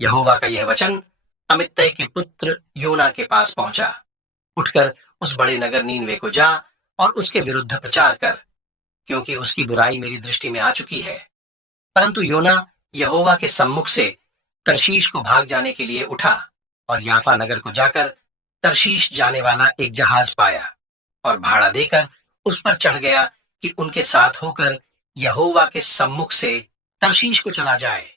यहोवा का यह वचन अमित्तै के पुत्र योना के पास पहुंचा। उठकर उस बड़े नगर नीनवे को जा और उसके विरुद्ध प्रचार कर, क्योंकि उसकी बुराई मेरी दृष्टि में आ चुकी है। परंतु योना यहोवा के सम्मुख से तरशीश को भाग जाने के लिए उठा और याफा नगर को जाकर तरशीश जाने वाला एक जहाज पाया और भाड़ा देकर उस पर चढ़ गया कि उनके साथ होकर यहोवा के सम्मुख से तरशीश को चला जाए।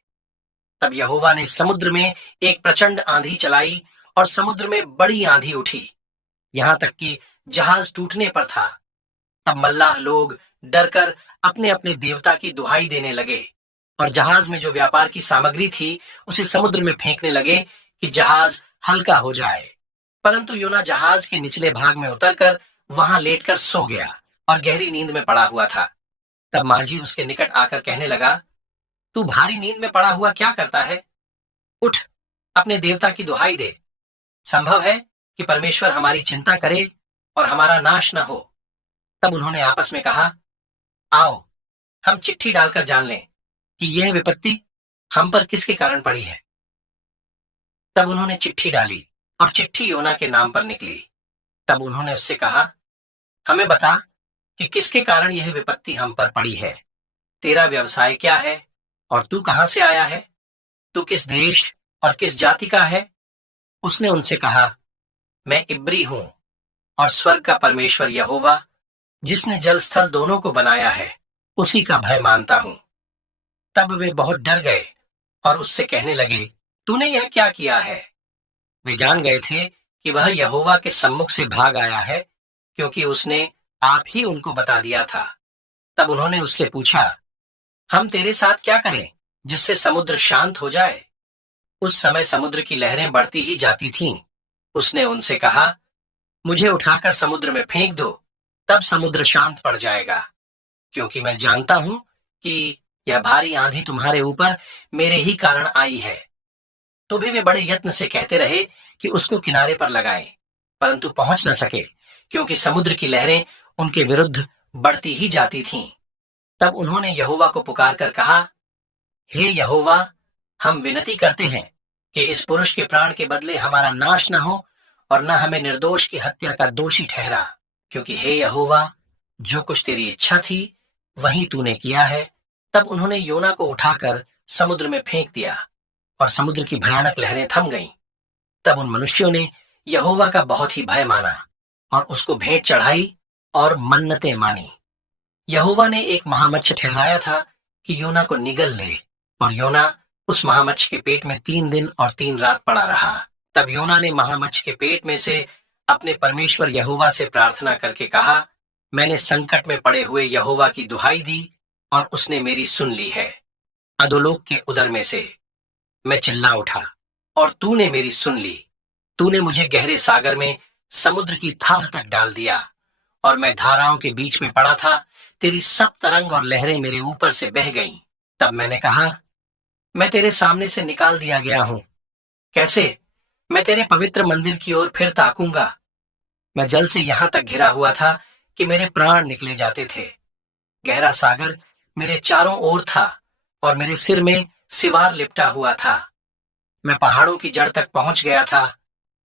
तब यहोवा ने समुद्र में एक प्रचंड आंधी चलाई और समुद्र में बड़ी आंधी उठी, यहां तक कि जहाज टूटने पर था। तब मल्लाह लोग डरकर अपने अपने देवता की दुहाई देने लगे और जहाज में जो व्यापार की सामग्री थी उसे समुद्र में फेंकने लगे कि जहाज हल्का हो जाए। परंतु योना जहाज के निचले भाग में उतरकर वहां लेटकर सो गया और गहरी नींद में पड़ा हुआ था। तब माझी उसके निकट आकर कहने लगा, तू भारी नींद में पड़ा हुआ क्या करता है? उठ, अपने देवता की दुहाई दे। संभव है कि परमेश्वर हमारी चिंता करे और हमारा नाश न हो। तब उन्होंने आपस में कहा, आओ हम चिट्ठी डालकर जान लें कि यह विपत्ति हम पर किसके कारण पड़ी है। तब उन्होंने चिट्ठी डाली और चिट्ठी योना के नाम पर निकली। तब उन्होंने उससे कहा, हमें बता कि किसके कारण यह विपत्ति हम पर पड़ी है। तेरा व्यवसाय क्या है और तू कहां से आया है? तू किस देश और किस जाति का है? उसने उनसे कहा, मैं इब्री हूं और स्वर्ग का परमेश्वर यहोवा, जिसने जल स्थल दोनों को बनाया है, उसी का भय मानता हूं। तब वे बहुत डर गए और उससे कहने लगे, तूने यह क्या किया है? वे जान गए थे कि वह यहोवा के सम्मुख से भाग आया है, क्योंकि उसने आप ही उनको बता दिया था। तब उन्होंने उससे पूछा, हम तेरे साथ क्या करें जिससे समुद्र शांत हो जाए? उस समय समुद्र की लहरें बढ़ती ही जाती थीं। उसने उनसे कहा, मुझे उठाकर समुद्र में फेंक दो, तब समुद्र शांत पड़ जाएगा, क्योंकि मैं जानता हूं कि यह भारी आंधी तुम्हारे ऊपर मेरे ही कारण आई है। तो भी वे बड़े यत्न से कहते रहे कि उसको किनारे पर लगाएं, परंतु पहुंच न सके, क्योंकि समुद्र की लहरें उनके विरुद्ध बढ़ती ही जाती थीं। तब उन्होंने यहोवा को पुकार कर कहा, हे यहोवा, हम विनती करते हैं कि इस पुरुष के प्राण के बदले हमारा नाश न हो और न हमें निर्दोष की हत्या का दोषी ठहरा, क्योंकि हे यहोवा, जो कुछ तेरी इच्छा थी वही तूने किया है। तब उन्होंने योना को उठाकर समुद्र में फेंक दिया और समुद्र की भयानक लहरें थम गईं। तब उन मनुष्यों ने यहोवा का बहुत ही भय माना और उसको भेंट चढ़ाई और मन्नतें मानी। यहोवा ने एक महामच्छ ठहराया था कि योना को निगल ले, और योना उस महामच्छ के पेट में 3 दिन और 3 रात पड़ा रहा। तब योना ने महामच्छ के पेट में से अपने परमेश्वर यहोवा से प्रार्थना करके कहा, मैंने संकट में पड़े हुए यहोवा की दुहाई दी और उसने मेरी सुन ली है। अधोलोक के उदर में से मैं चिल्ला उठा और तूने मेरी सुन ली। तूने मुझे गहरे सागर में समुद्र की थाह तक डाल दिया और मैं धाराओं के बीच में पड़ा था। तेरी सब तरंग और लहरें मेरे ऊपर से बह गईं। तब मैंने कहा, मैं तेरे सामने से निकाल दिया गया हूं, कैसे मैं तेरे पवित्र मंदिर की ओर फिर ताकूंगा? मैं जल से यहां तक घिरा हुआ था कि मेरे प्राण निकले जाते थे। गहरा सागर मेरे चारों ओर था और मेरे सिर में सिवार लिपटा हुआ था। मैं पहाड़ों की जड़ तक पहुंच गया था।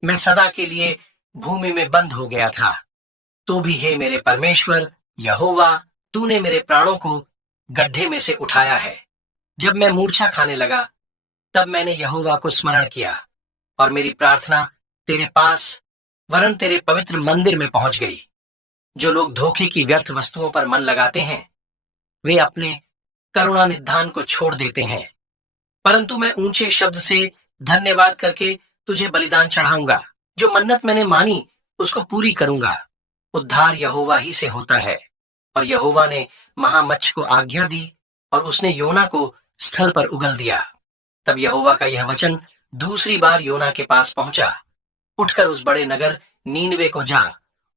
मैं सदा के लिए भूमि में बंद हो गया था। तो भी हे मेरे परमेश्वर यहोवा, तूने मेरे प्राणों को गड्ढे में से उठाया है। जब मैं मूर्छा खाने लगा, तब मैंने यहोवा को स्मरण किया और मेरी प्रार्थना तेरे पास वरन तेरे पवित्र मंदिर में पहुंच गई। जो लोग धोखे की व्यर्थ वस्तुओं पर मन लगाते हैं, वे अपने करुणा निधान को छोड़ देते हैं। परंतु मैं ऊंचे शब्द से धन्यवाद करके तुझे बलिदान चढ़ाऊंगा। जो मन्नत मैंने मानी उसको पूरी करूंगा। उद्धार यहोवा ही से होता है। और यहोवा ने महामच्छ को आज्ञा दी और उसने योना को स्थल पर उगल दिया। तब यहोवा का यह वचन दूसरी बार योना के पास पहुंचा, उठकर उस बड़े नगर नीनवे को जा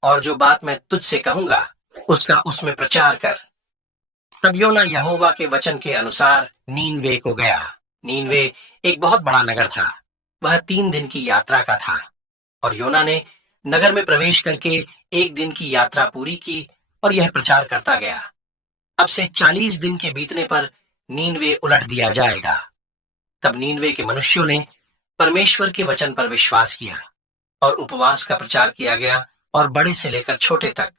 और जो बात मैं तुझसे कहूंगा उसका उसमें प्रचार कर। तब योना यहोवा के वचन के अनुसार नीनवे को गया। नीनवे एक बहुत बड़ा नगर था। वह 3 दिन की यात्रा का था और योना ने नगर में प्रवेश करके 1 दिन की यात्रा पूरी की और यह प्रचार करता गया, अब से 40 दिन के बीतने पर नीनवे उलट दिया जाएगा। तब नीनवे के मनुष्यों ने परमेश्वर के वचन पर विश्वास किया और उपवास का प्रचार किया गया और बड़े से लेकर छोटे तक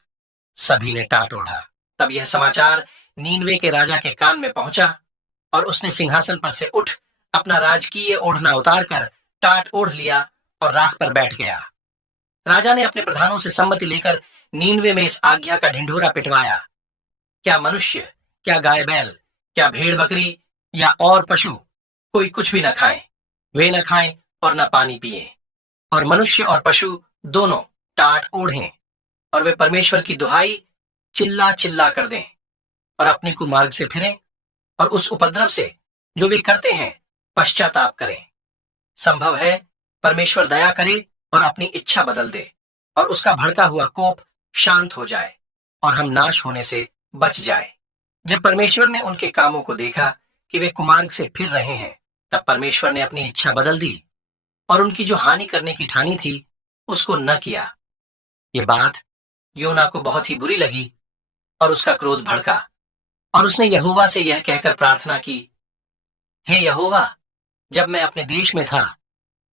सभी ने टाट ओढ़ा। तब यह समाचार नीनवे के राजा के कान में पहुंचा और उसने सिंहासन पर से उठ अपना राजकीय ओढ़ना उतार कर टाट ओढ़ लिया और राख पर बैठ गया। राजा ने अपने प्रधानों से सम्मति लेकर नीनवे में इस आज्ञा का ढिंढोरा पिटवाया, क्या मनुष्य, क्या गाय बैल, क्या भेड़ बकरी या और पशु कोई कुछ भी न खाए, वे न खाएं और न पानी पिए, और मनुष्य और पशु दोनों टाट ओढ़ें और वे परमेश्वर की दुहाई चिल्ला चिल्ला कर दें और अपने कुमार्ग से फिरें और उस उपद्रव से जो वे करते हैं पश्चाताप करें। संभव है परमेश्वर दया करे और अपनी इच्छा बदल दे और उसका भड़का हुआ कोप शांत हो जाए और हम नाश होने से बच जाए। जब परमेश्वर ने उनके कामों को देखा कि वे कुमार्ग से फिर रहे हैं, तब परमेश्वर ने अपनी इच्छा बदल दी और उनकी जो हानि करने की ठानी थी उसको न किया। ये बात योना को बहुत ही बुरी लगी और उसका क्रोध भड़का और उसने यहोवा से यह कहकर प्रार्थना की, हे यहोवा, जब मैं अपने देश में था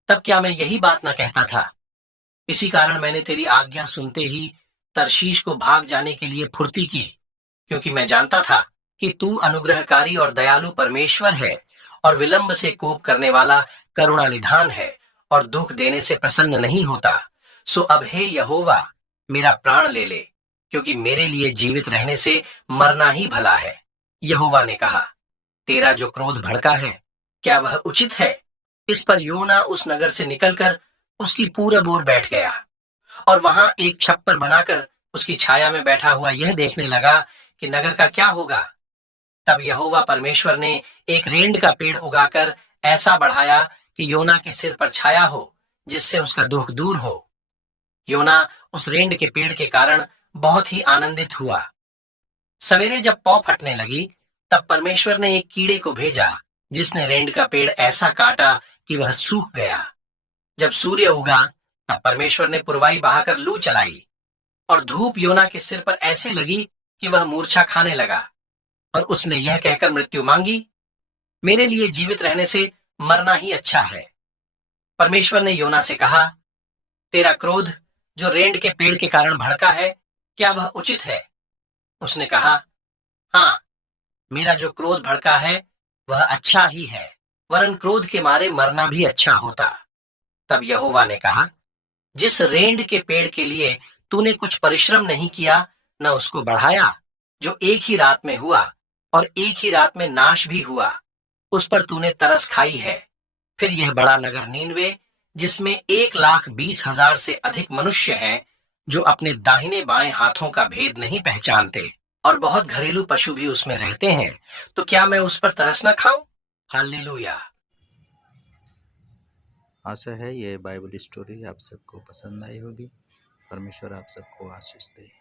तब क्या मैं यही बात न कहता था? इसी कारण मैंने तेरी आज्ञा सुनते ही तरशीश को भाग जाने के लिए फुर्ती की, क्योंकि मैं जानता था कि तू अनुग्रहकारी और दयालु परमेश्वर है और विलंब से कोप करने वाला करुणा निधान है और दुख देने से प्रसन्न नहीं होता। सो अब हे यहोवा, मेरा प्राण ले ले, क्योंकि मेरे लिए जीवित रहने से मरना ही भला है। यहोवा ने कहा, तेरा जो क्रोध भड़का है, क्या वह उचित है? इस पर योना उस नगर से निकलकर उसकी पूरब ओर बैठ गया और वहां एक छप्पर बनाकर उसकी छाया में बैठा हुआ यह देखने लगा कि नगर का क्या होगा। तब यहोवा परमेश्वर ने एक रेंड का पेड़ उगाकर ऐसा बढ़ाया कि योना के सिर पर छाया हो, जिससे उसका दुख दूर हो। योना उस रेंड के पेड़ के कारण बहुत ही आनंदित हुआ। सवेरे जब पौ फटने लगी, तब परमेश्वर ने एक कीड़े को भेजा जिसने रेंड का पेड़ ऐसा काटा कि वह सूख गया। जब सूर्य उगा, तब परमेश्वर ने पुरवाई बहाकर लू चलाई और धूप योना के सिर पर ऐसे लगी कि वह मूर्छा खाने लगा और उसने यह कहकर मृत्यु मांगी, मेरे लिए जीवित रहने से मरना ही अच्छा है। परमेश्वर ने योना से कहा, तेरा क्रोध जो रेंड के पेड़ के कारण भड़का है, क्या वह उचित है? उसने कहा, हाँ, मेरा जो क्रोध भड़का है वह अच्छा ही है, वरन क्रोध के मारे मरना भी अच्छा होता। तब यहोवा ने कहा, जिस रेंड के पेड़ के लिए तूने कुछ परिश्रम नहीं किया न उसको बढ़ाया, जो एक ही रात में हुआ और एक ही रात में नाश भी हुआ, उस पर तूने तरस खाई है। फिर यह बड़ा नगर नीनवे, जिसमें 1,20,000 से अधिक मनुष्य हैं, जो अपने दाहिने बाएं हाथों का भेद नहीं पहचानते, और बहुत घरेलू पशु भी उसमें रहते हैं, तो क्या मैं उस पर तरस न खाऊं? हालेलुया। आशा है ये बाइबल स्टोरी आप सबको पसंद आई होगी। परमेश्वर आप सबको आशीष दे।